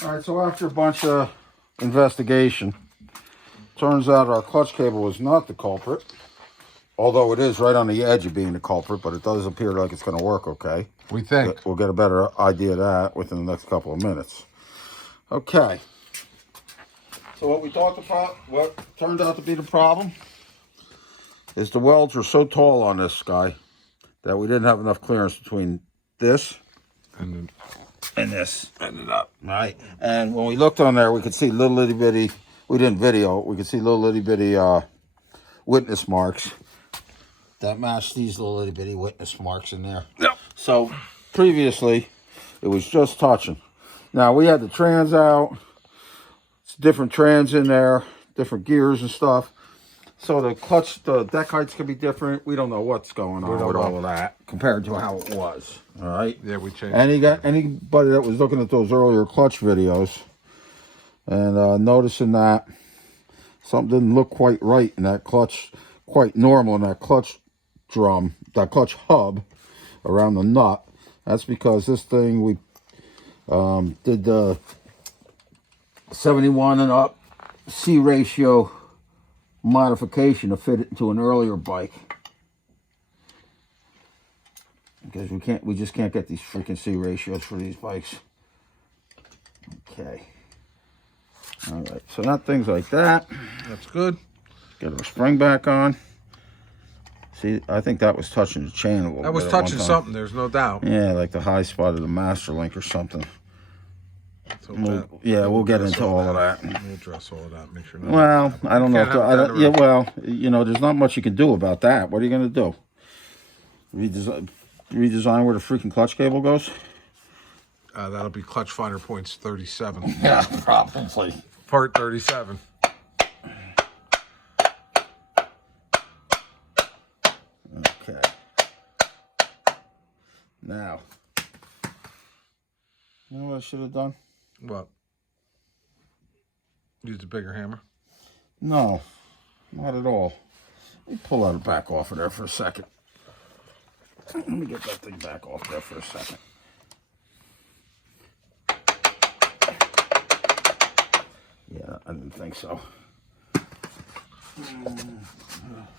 All right, so after a bunch of investigation, turns out our clutch cable was not the culprit. Although it is right on the edge of being the culprit, but it does appear like it's going to work okay. We think. We'll get a better idea of that within the next couple of minutes. Okay. So what turned out to be the problem is the welds were so tall on this guy that we didn't have enough clearance between this and this. Ended up. Right. And when we looked on there, we could see little itty bitty, we didn't video, we could see little itty bitty witness marks that match these little itty bitty witness marks in there. Yep. So previously, it was just touching. Now we had the trans out. It's different trans in there, different gears and stuff. So the clutch, the deck heights can be different. We don't know what's going on with all of that compared to how it was. All right. Yeah, we changed. Anybody that was looking at those earlier clutch videos and noticing that something didn't look quite right in that clutch, quite normal in that clutch drum, that clutch hub around the nut. That's because this thing we did the 71 and up C ratio modification to fit it into an earlier bike because we just can't get these freaking C ratios for these bikes. Okay. All right. So not things like that. That's good. Get our spring back on. See, I think that was touching the chain a little bit. That was touching something, there's no doubt. Yeah, like the high spot of the master link or something. So we'll get into all of that. We'll address all of that. Make sure. Well, I don't know. Yeah, well, there's not much you can do about that. What are you going to do? Redesign where the freaking clutch cable goes? That'll be clutch finder points 37. Yeah, probably. Part 37. Okay. Now, you know what I should have done? What? Use a bigger hammer? No, not at all. Let me pull that back off of there for a second. Let me get that thing back off there for a second. Yeah, I didn't think so.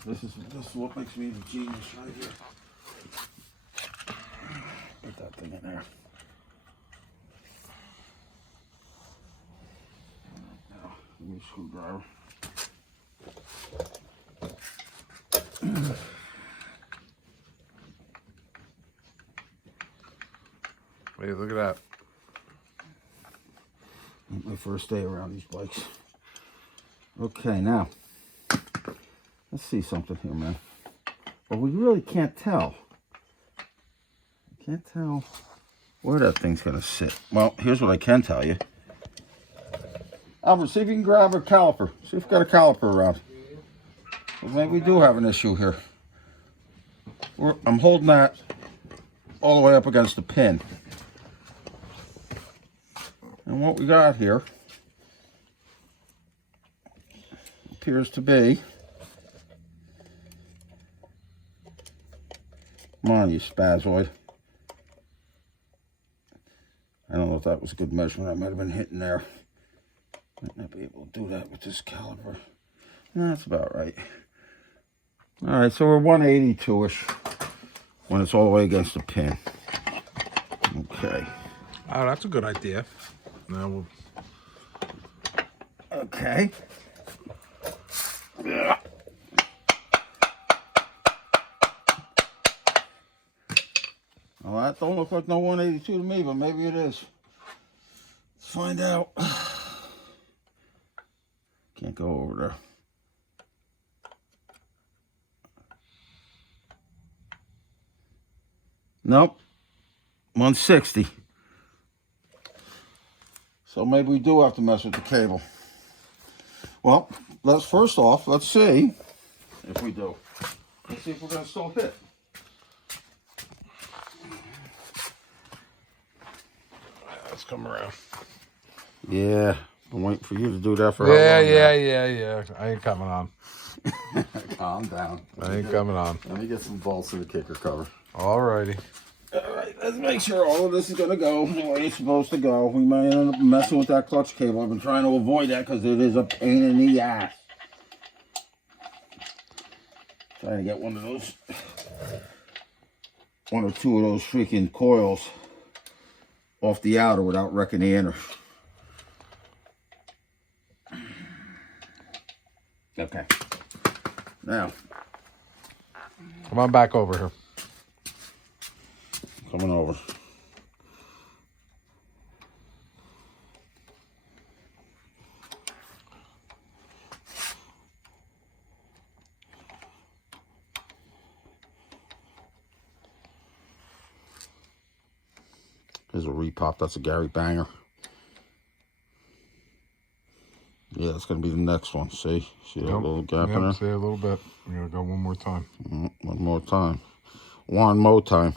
This is what makes me the genius right here. Put that thing in there. Now, give me a screwdriver. Hey, look at that. My first day around these bikes. Okay, now let's see something here, man. Well, we really can't tell. Can't tell where that thing's gonna sit. Well, here's what I can tell you. Albert, see if you can grab a caliper. See if we've got a caliper around. Well, maybe we do have an issue here. I'm holding that all the way up against the pin. And what we got here appears to be, come on, you spazoid. I don't know if that was a good measurement. I might have been hitting there. Might not be able to do that with this caliper. That's about right. All right, so we're 182-ish when it's all the way against the pin. Okay. Oh, that's a good idea. Now we'll... Okay. Yeah. Well, that don't look like no 182 to me, but maybe it is. Let's find out. Can't go over there. Nope. 160. So maybe we do have to mess with the cable. Well, let's see if we do. Let's see if we're going to still hit. Let's come around. Yeah, I'm waiting for you to do that for Yeah. I ain't coming on. Calm down. I ain't coming on. Let me get some bolts in the kicker cover. Alrighty. All right, let's make sure all of this is going to go the way it's supposed to go. We may end up messing with that clutch cable. I've been trying to avoid that because it is a pain in the ass. Trying to get one or two of those freaking coils off the outer without wrecking the inner. Okay. Now, Come on back over here. coming over. Here's a repop. That's a Gary Banger. Yeah, that's going to be the next one. See that little gap in there? See a little bit. I'm going to go one more time. One more time. One more time.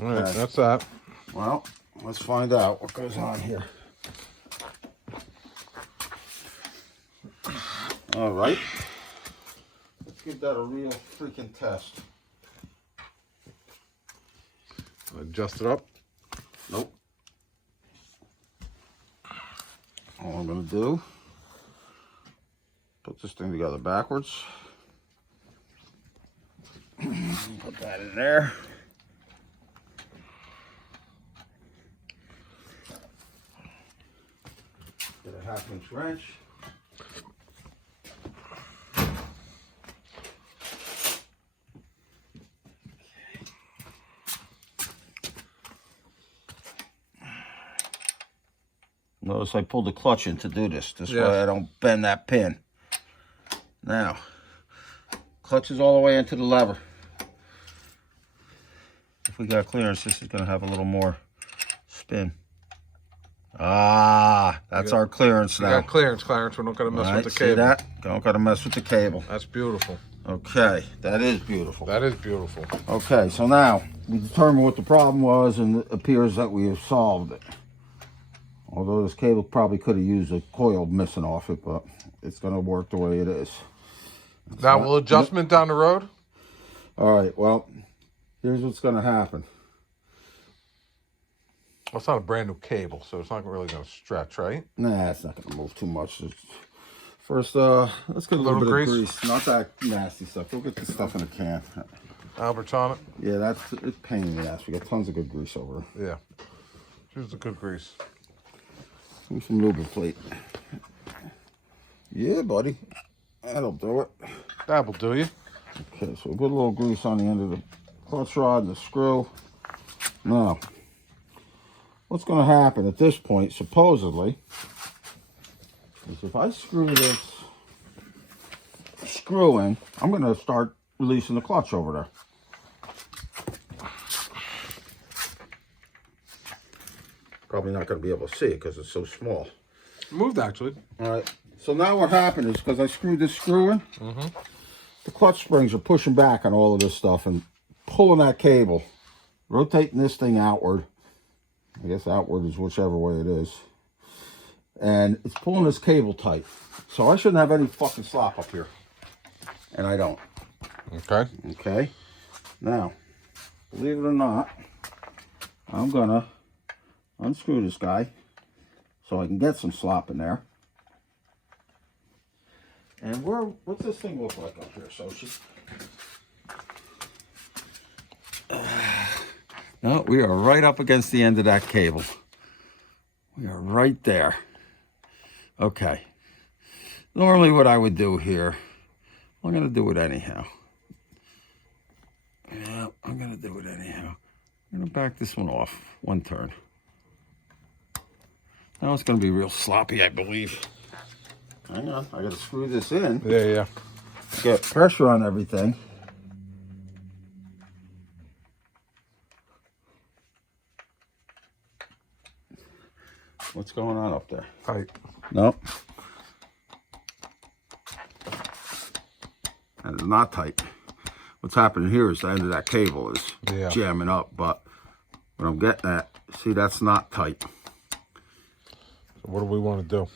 All right, that's that. Well, let's find out what goes on here. All right. Let's give that a real freaking test. Adjust it up. Nope. All I'm going to do, put this thing together backwards. Put that in there. Get a 1/2-inch wrench. Notice I pulled the clutch in to do this. This way I don't bend that pin. Now, clutch is all the way into the lever. If we got clearance, this is going to have a little more spin. Ah, that's our clearance now. We got clearance, Clarence. We're not going to mess with the cable. See that? Don't got to mess with the cable. That's beautiful. Okay, that is beautiful. That is beautiful. Okay, so now we determined what the problem was, and it appears that we have solved it. Although this cable probably could have used a coil missing off it, but it's going to work the way it is. Now, will adjustment down the road? All right, well, here's what's going to happen. Well, it's not a brand new cable, so it's not really going to stretch, right? Nah, it's not going to move too much. First, let's get a little bit grease? of grease. Not that nasty stuff. We'll get this stuff in a can. Albert's on it? Yeah, it's pain in the ass. We got tons of good grease over here. Yeah. Choose the good grease. Give me some lubricate. Yeah, buddy. That'll do it. That'll do you. Okay, so we put a little grease on the end of the clutch rod and the screw. Now, what's going to happen at this point, supposedly, is if I screw this screw in, I'm going to start releasing the clutch over there. Probably not going to be able to see it because it's so small. Moved, actually. All right. So now what happened is, because I screwed this screw in, the clutch springs are pushing back on all of this stuff and pulling that cable, rotating this thing outward. I guess outward is whichever way it is. And it's pulling this cable tight. So I shouldn't have any fucking slop up here. And I don't. Okay. Okay. Now, believe it or not, I'm going to unscrew this guy so I can get some slop in there. And what's this thing look like up here, Sochi? No, we are right up against the end of that cable. We are right there. Okay. Normally what I would do here, I'm going to do it anyhow. Yeah, I'm going to do it anyhow. I'm going to back this one off one turn. Now it's going to be real sloppy, I believe. Hang on, I got to screw this in. Yeah. Get pressure on everything. What's going on up there? Tight. Nope. That is not tight. What's happening here is the end of that cable is jamming up, but what I'm getting at, see, that's not tight. So what do we want to do?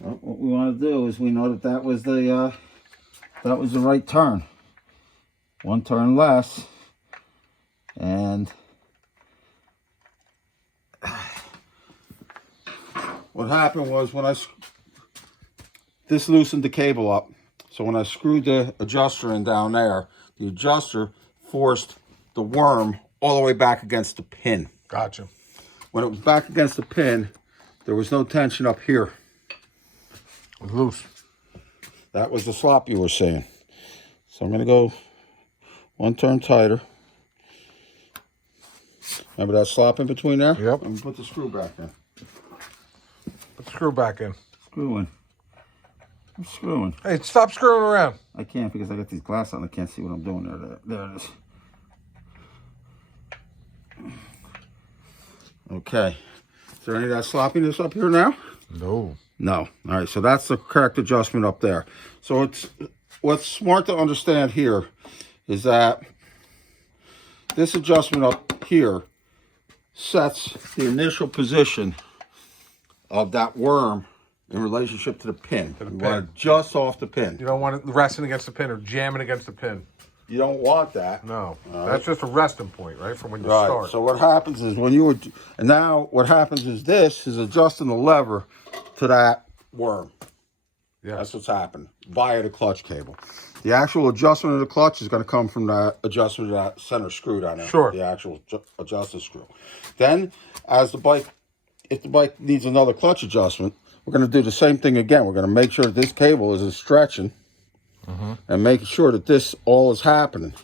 Well, what we want to do is we know that was the right turn. One turn less, And what happened was this loosened the cable up. So when I screwed the adjuster in down there, the adjuster forced the worm all the way back against the pin. Gotcha. When it was back against the pin, there was no tension up here. It was loose. That was the slop you were saying. So I'm going to go one turn tighter. Remember that slop in between there? Yep. And put the screw back in. Put the screw back in. Screwing. I'm screwing. Hey, stop screwing around. I can't because I got these glasses on. I can't see what I'm doing there. There it is. Okay. Is there any of that sloppiness up here now? No. No. All right. So that's the correct adjustment up there. So what's smart to understand here is that this adjustment up here sets the initial position of that worm in relationship to the pin. You want it just off the pin. You don't want it resting against the pin or jamming against the pin. You don't want that. No. All That's just a resting point, right? From when you right. start. So what happens is what happens is this is adjusting the lever to that worm. Yeah. That's what's happened via the clutch cable. The actual adjustment of the clutch is going to come from the adjustment of that center screw down there. Sure. The actual adjusted screw. Then, if the bike needs another clutch adjustment, we're going to do the same thing again. We're going to make sure that this cable isn't stretching and making sure that this all is happening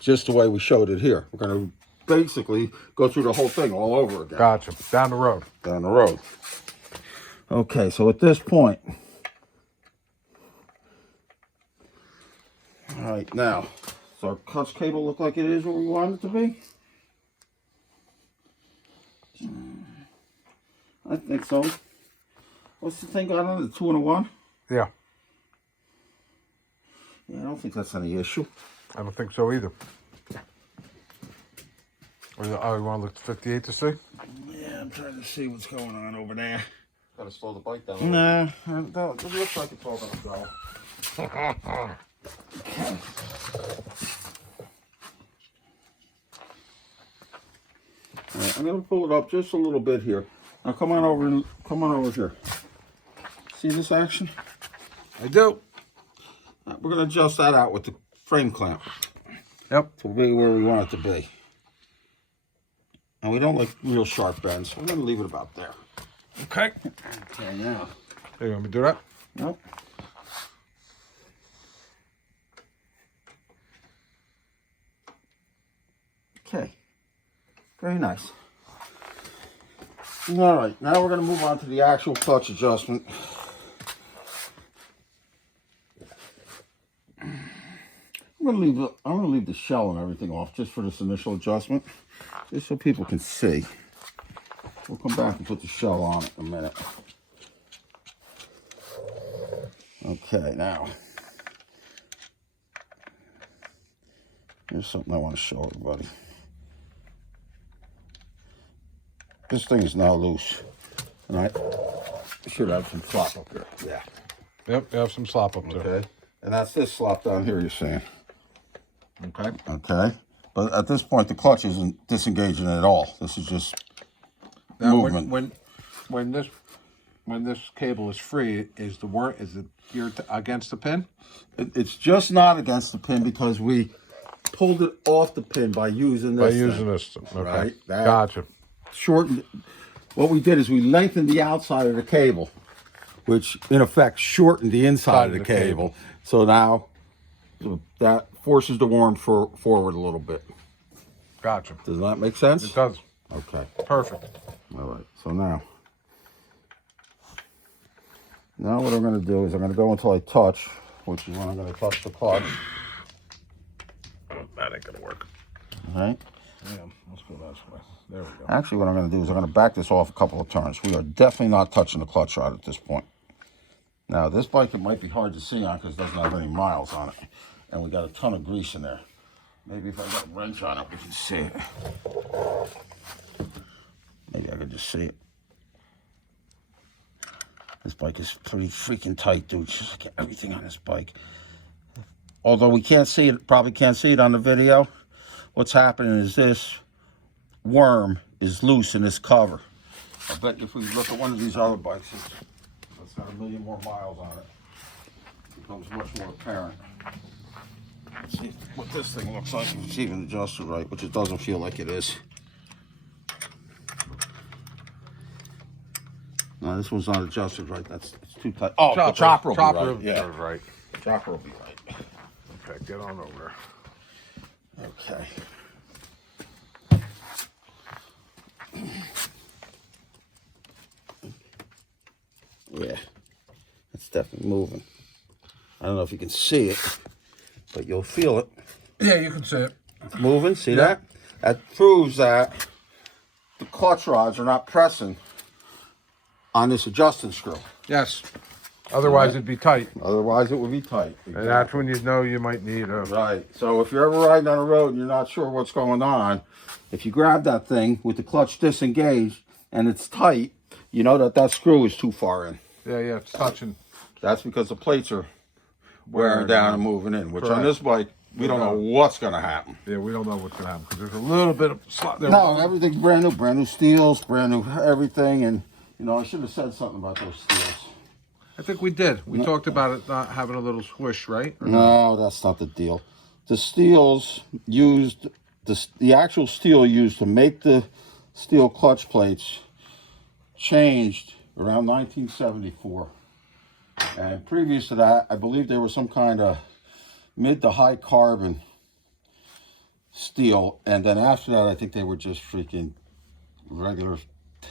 just the way we showed it here. We're going to basically go through the whole thing all over again. Gotcha. Down the road. Down the road. Okay, so at this point, all right, now, does our clutch cable look like it is where we want it to be? I think so. What's the thing got on it? 2 and a 1? Yeah. Yeah, I don't think that's any issue. I don't think so either. Oh, you want to look at 58 to see? Yeah, I'm trying to see what's going on over there. Gotta slow the bike down. Nah, it looks like it's all gonna go. Okay. All right, I'm gonna pull it up just a little bit here. Now come on over here. See this action? I do. We're gonna adjust that out with the frame clamp. Yep. To be where we want it to be. And we don't like real sharp bends, so we're gonna leave it about there. Okay. Okay, now. Hey, you want me to do that? Nope. Okay. Very nice. All right, now we're going to move on to the actual clutch adjustment. I'm going to leave the shell and everything off just for this initial adjustment, just so people can see. We'll come back and put the shell on it in a minute. Okay, now here's something I want to show everybody. This thing is now loose, and I should have some slop up here. Yeah. Yep, you have some slop up there. Okay. And that's this slop down here, you're saying. Okay. Okay. But at this point, the clutch isn't disengaging at all. This is just Now, movement. when this cable is free, is it geared against the pin? It's just not against the pin because we pulled it off the pin by using this. This. Okay. Right. That Gotcha. shortened. What we did is we lengthened the outside of the cable, which in effect shortened the inside of the cable. So now that forces the worm forward a little bit. Gotcha. Does that make sense? It does. Okay. Perfect. All right. So now what I'm going to do is I'm going to go until I touch, which is when I'm going to touch the clutch. That ain't gonna work. All right. Yeah, let's go this way. There we go. Actually, what I'm going to do is I'm going to back this off a couple of turns. We are definitely not touching the clutch rod at this point. Now, this bike, it might be hard to see on because it doesn't have any miles on it. And we got a ton of grease in there. Maybe if I got a wrench on it, we can see it. Maybe I could just see it. This bike is pretty freaking tight, dude. Just look at everything on this bike. Although we can't see it, probably can't see it on the video, what's happening is this worm is loose in this cover. I bet if we look at one of these other bikes, it's got a million more miles on it. It becomes much more apparent. Let's see what this thing looks like, if it's even adjusted right, which it doesn't feel like it is. No, this one's not adjusted right. It's too tight. Oh, the chopper will be right. Yeah, right. chopper will be right. Okay, get on over. Okay. Yeah, it's definitely moving. I don't know if you can see it, but you'll feel it. Yeah, you can see it. It's moving, see that? That proves that the clutch rods are not pressing on this adjusting screw. Yes. Otherwise, it'd be tight. Otherwise, it would be tight. And that's when you know you might need a... Right. So if you're ever riding on a road and you're not sure what's going on, if you grab that thing with the clutch disengaged and it's tight, you know that screw is too far in. Yeah, it's touching. That's because the plates are wearing down and moving in, which on this bike, we don't know what's going to happen. Yeah, we don't know what's going to happen because there's a little bit of slot there. No, everything's brand new steels, brand new everything. And, you know, I should have said something about those steels. I think we did. We talked about it not having a little swish, right? Or no, that's not the deal. The steels used, the actual steel used to make the steel clutch plates changed around 1974. And previous to that, I believe they were some kind of mid to high carbon steel. And then after that, I think they were just freaking regular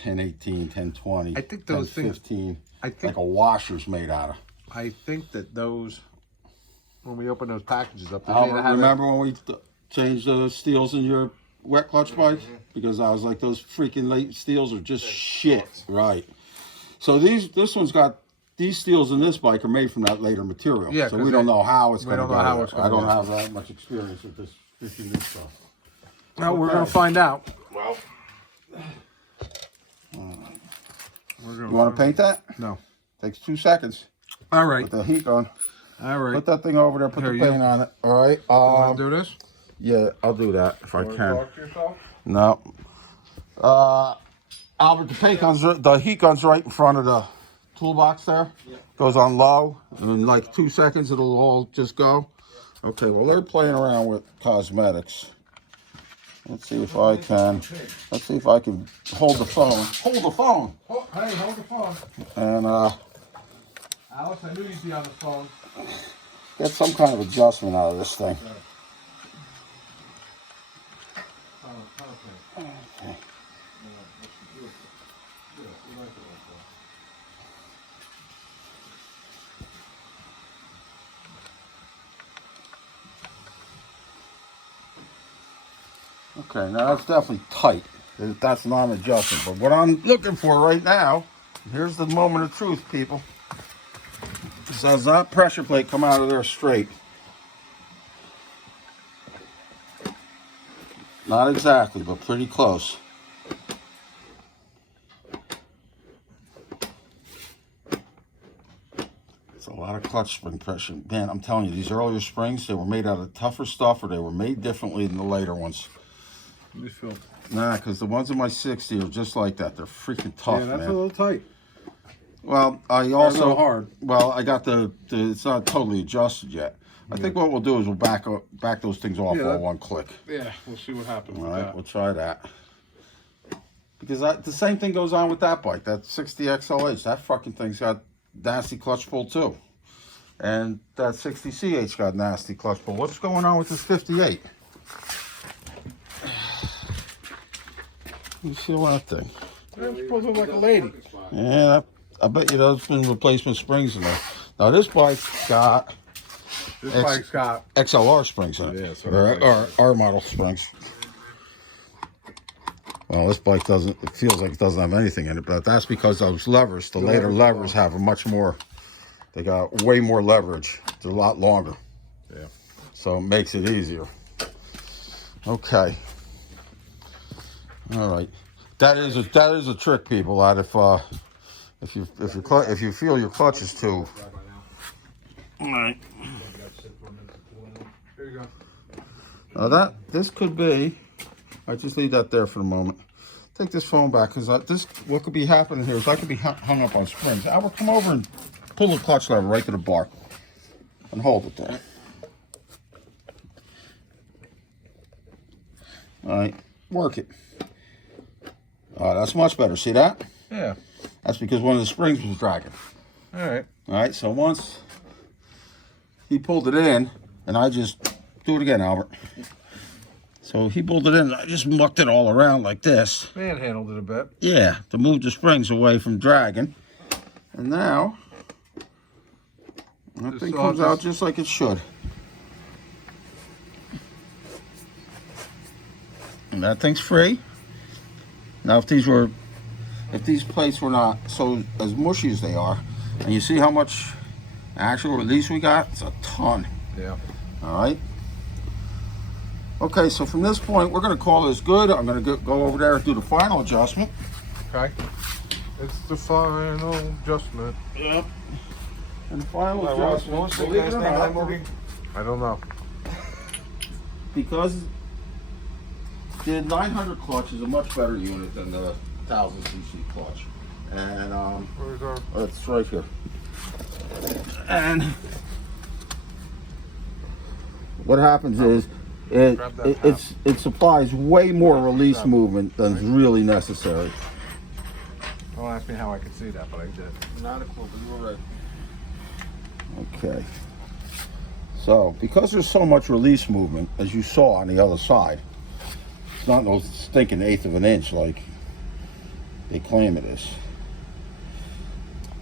1018, 1020. I think those 1015. I think like a washer's made out of. I think that those, when we open those packages up, Remember when we changed the steels in your wet clutch bike? Because I was like, those freaking late steels are just shit. Right. So this one's got, these steels in this bike are made from that later material. Yeah. So we don't know how it's going to go. I don't go. have that much experience with this new stuff. Well, we're going to find out. Well. You want to paint that? No. Takes 2 seconds. All right. Put the heat on. All right. Put that thing over there. Put the paint on it. All right. Want to do this? Yeah, I'll do that if I can. Talk to yourself? No. Albert, the heat gun's right in front of the toolbox there. Yeah. Goes on low, and in like 2 seconds it'll all just go. Okay, well they're playing around with cosmetics. Let's see if I can. Let's see if I can hold the phone. Hold the phone. Oh, hey, hold the phone. And Alex, I knew you'd be on the phone. Get some kind of adjustment out of this thing. Okay. Okay, now that's definitely tight. That's non-adjustment. But what I'm looking for right now, here's the moment of truth, people. Does that pressure plate come out of there straight? Not exactly, but pretty close. It's a lot of clutch spring pressure. Man, I'm telling you, these earlier springs, they were made out of tougher stuff or they were made differently than the later ones. Let me feel. Nah, because the ones in my 60 are just like that. They're freaking tough, Yeah, that's man. a little tight. Well, I also hard. Well, I got the it's not totally adjusted yet. I think what we'll do is we'll back those things off all one click. Yeah, we'll see what happens. All right, we'll try that. Because the same thing goes on with that bike, that 60 XLH. That fucking thing's got nasty clutch pull too, and that 60 CH got nasty clutch pull. What's going on with this 58? You feel that thing? I'm supposed to look like a lady. Yeah, I bet you there's been replacement springs in there. Now this bike's got XLR springs in it. Yeah, so or R model springs. Well, this bike doesn't, it feels like it doesn't have anything in it, but that's because those levers, the later levers have a much more, they got way more leverage. They're a lot longer. Yeah. So it makes it easier. Okay. All right. That is a trick, people. That if you feel your clutch is too. All right. Here you go. Now this could be, I just leave that there for the moment. Take this phone back, because what could be happening here is I could be hung up on springs. Albert, come over and pull the clutch lever right to the bar and hold it there. All right, work it. That's much better. See that? Yeah. That's because one of the springs was dragging. All right. All right, so once he pulled it in, and I just do it again, Albert. So he pulled it in, and I just mucked it all around like this. Manhandled it a bit. Yeah, to move the springs away from dragging. And now, that thing comes out just like it should. And that thing's free. Now, if these plates were not so as mushy as they are, and you see how much actual release we got, it's a ton. Yeah. All right. Okay, so from this point, we're going to call this good. I'm going to go over there and do the final adjustment. Okay. It's the final adjustment. Yep. And the final What adjustment. was the guy's name of that movie? I don't know. Because the 900 clutch is a much better unit than the 1000 cc clutch. And Where's our... it's right here. And what happens is it supplies way more release movement than is really necessary. Don't ask me how I could see that, but I did. Not a clue, but you were right. Okay. So, because there's so much release movement, as you saw on the other side, it's not no stinking eighth of an inch like they claim it is.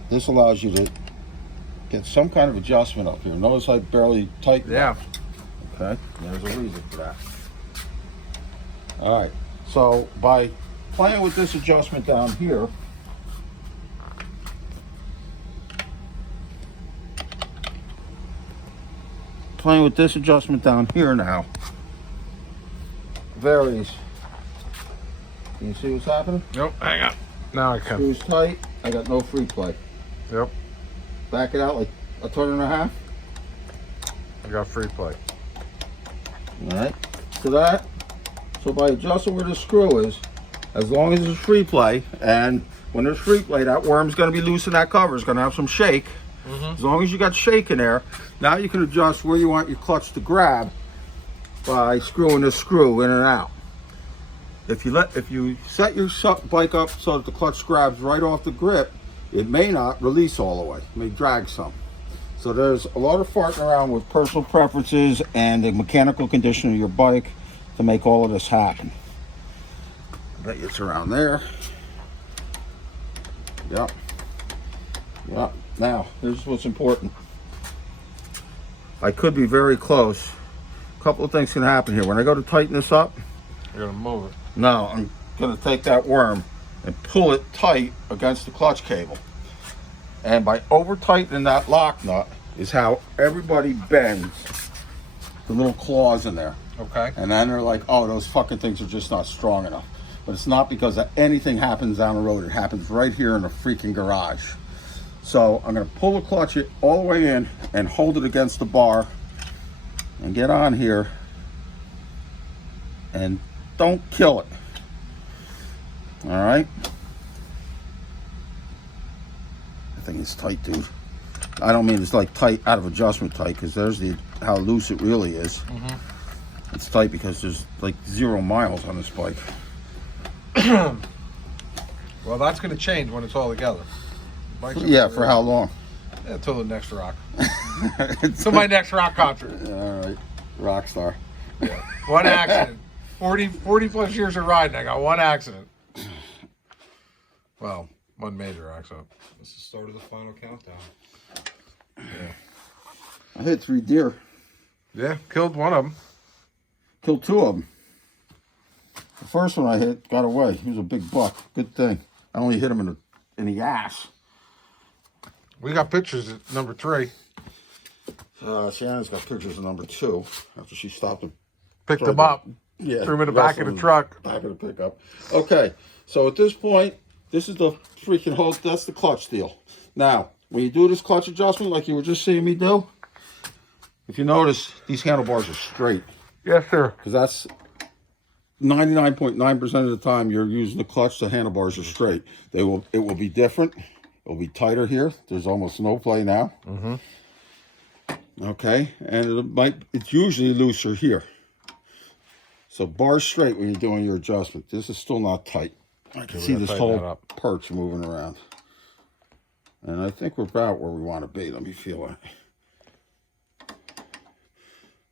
This allows you to get some kind of adjustment up here. Notice I barely tightened. Yeah. Okay, there's a reason for that. All right, so by playing with this adjustment down here, now varies. Can you see what's happening? Nope, hang on. Now I can. Screws tight, I got no free play. Yep. Back it out like a turn and a half. I got free play. All right, so by adjusting where the screw is, as long as there's free play, and when there's free play, that worm's going to be loose in that cover. It's going to have some shake. As long as you got shake in there, now you can adjust where you want your clutch to grab by screwing the screw in and out. If you set your bike up so that the clutch grabs right off the grip, it may not release all the way. It may drag some. So there's a lot of farting around with personal preferences and the mechanical condition of your bike to make all of this happen. I bet you it's around there. Yep. Yep. Now, here's what's important. I could be very close. A couple of things can happen here. When I go to tighten this up, You're gonna move it. no, I'm gonna take that worm and pull it tight against the clutch cable. And by over tightening that lock nut is how everybody bends the little claws in there. Okay. And then they're like, oh, those fucking things are just not strong enough. But it's not because anything happens down the road. It happens right here in the freaking garage. So I'm gonna pull the clutch all the way in and hold it against the bar and get on here and don't kill it. All right. I think it's tight, dude. I don't mean it's like tight out of adjustment tight, because there's how loose it really is. It's tight because there's like 0 miles on this bike. Well, that's gonna change when it's all together. Yeah, for how long? Yeah, until the next rock. Until my next rock concert. All right, rock star. Yeah. One accident. 40 plus years of riding, I got one accident. Well, one major accident. This is the start of the final countdown. Yeah. I hit 3 deer. Yeah, killed one of them. Killed 2 of them. The first one I hit got away. He was a big buck. Good thing. I only hit him in the ass. We got pictures at number 3. Shannon's got pictures of number 2 after she stopped and Picked him up. Yeah, Threw him in the back of the truck. Back of the pickup. Okay, so at this point, this is the freaking whole, that's the clutch deal. Now, when you do this clutch adjustment like you were just seeing me do, if you notice, these handlebars are straight. Yes, sir. Because that's 99.9% of the time you're using the clutch, the handlebars are straight. It will be different. It'll be tighter here. There's almost no play now. Mm-hmm. Okay, and it's usually looser here. So bar straight when you're doing your adjustment. This is still not tight. I can see this whole perch moving around. And I think we're about where we want to be. Let me feel it.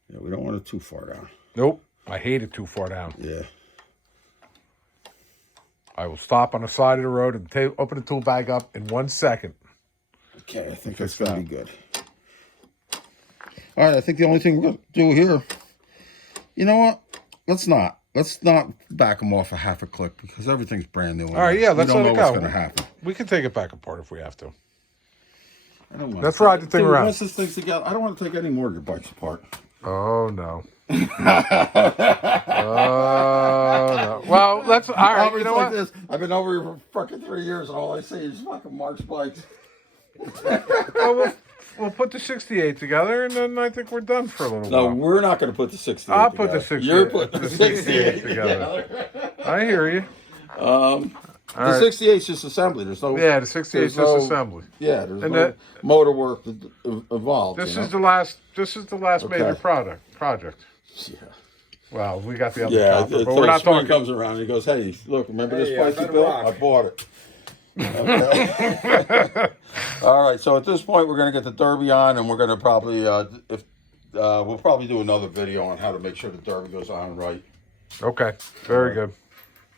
Yeah, we don't want it too far down. Nope. I hate it too far down. Yeah. I will stop on the side of the road and open the tool bag up in 1 second. Okay, I think that's going to be good. All right, I think the only thing we're going to do here, you know what? Let's not back them off a half a click because everything's brand new. All right, yeah, let's let it go. We don't know what's going to happen. We can take it back apart if we have to. I don't want Let's ride the thing around. Once this thing's together, I don't want to take any more of your bikes apart. Oh, no. Oh, no. Well, let's, all right, you know like what? this. I've been over here for fucking 3 years and all I see is fucking Mark's bikes. Well, we'll put the 68 together and then I think we're done for a little No, while. we're not going to put the 68 I'll together. put the 68. You're putting the 68 together. I hear you. The right. 68 is just assembly. There's no. Yeah, the 68 is there's just no- assembly. Yeah, there's And no motor work involved. This you is know? the last major project. Yeah. Well, we got the other Yeah, topper, but until we're not spring talking. comes around and he goes, "Hey, look, remember this Hey, bike you better built? rock." I bought it." Okay. All right. So at this point, we're gonna get the Derby on, and we're gonna probably we'll probably do another video on how to make sure the Derby goes on right. Okay, very good.